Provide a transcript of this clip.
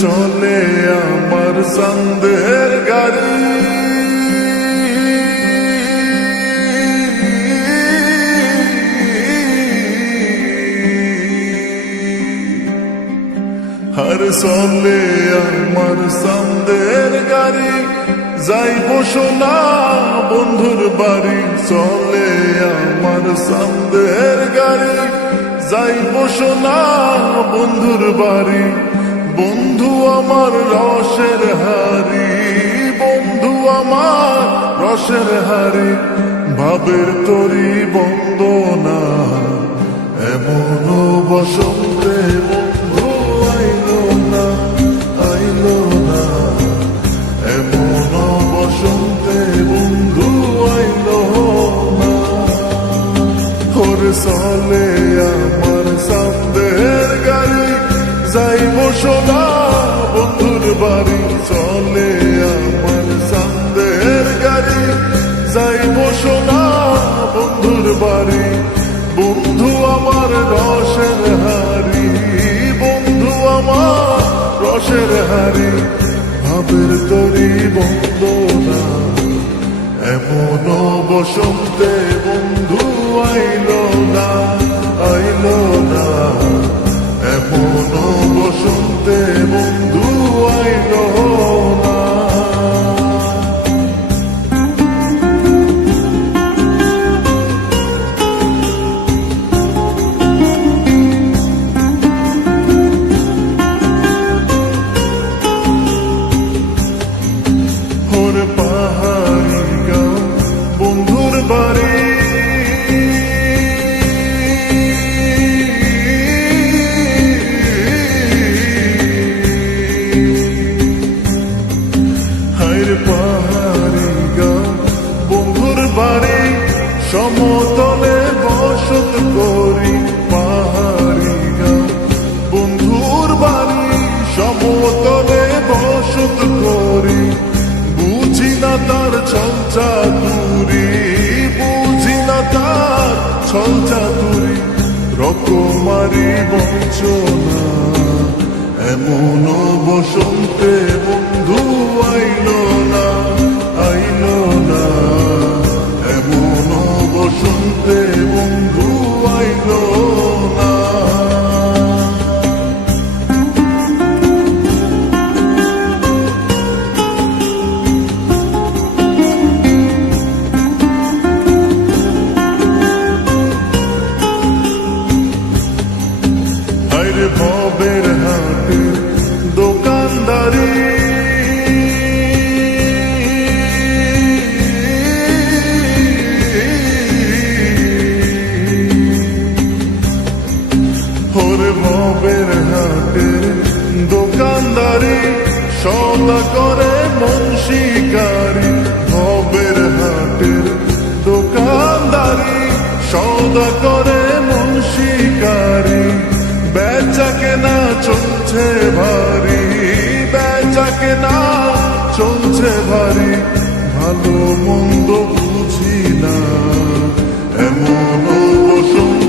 চলে আমার সন্দেহের গাড়ি, আর চলে আমার সন্দেহের গাড়ি, যাইব সোনা বন্ধুর বাড়ি। চলে আমার সন্দেহের গাড়ি, যাইব সোনা বন্ধুর বাড়ি। বন্ধু আমার রসের হারি, বন্ধু আমার রসের হারি, ভাবের তরি বন্দনা এমন বসন্তে বন্ধু আইলো না, আইলো না, এমন বসন্তে বন্ধু আইলো না। ওরে চলে আমার সন্দেহের গাড়ি, যাইব সোনা বন্ধুর বাড়ি। চলে আমার সন্দেহের গাড়ি, যাইব সোনা বন্ধুর বাড়ি। বন্ধু আমার রসের হারি, বন্ধু আমার রসের হারি, ভাবের তরি বন্দনা এমন বসন্তে বন্ধু আইলো না, আইলো না, এমন বসন্তে বন্ধু আইলো না। ওরে পাহাড়ি গাঁও বন্ধুর বাড়ি, পাহাড়ি গাঁও বন্ধুর বাড়ি, সমতলে বসত করি। পাহাড়ি গাঁও বন্ধুর বাড়ি, সমতলে বসত করি। বুঝি না তার ছল চাতুরি, বুঝি না তার ছল চাতুরি, রকমারি বঞ্চনা এমন বসন্তে বন্ধু আইলো না, আইলো না, এমন বসন্তে বন্ধু আইলো না। আরে ভবের হাটে দোকানদারি, ওরে ভবের হাটে দোকানদারি, সদা করে মন শিকারি। ভবের হাটের দোকানদারি, সদা করে মন শিকারি। বেচা কেনা চলছে ভারী, বেচা কেনা চলছে ভারী, ভালো মন্দ বুঝি না এমন বসন্ত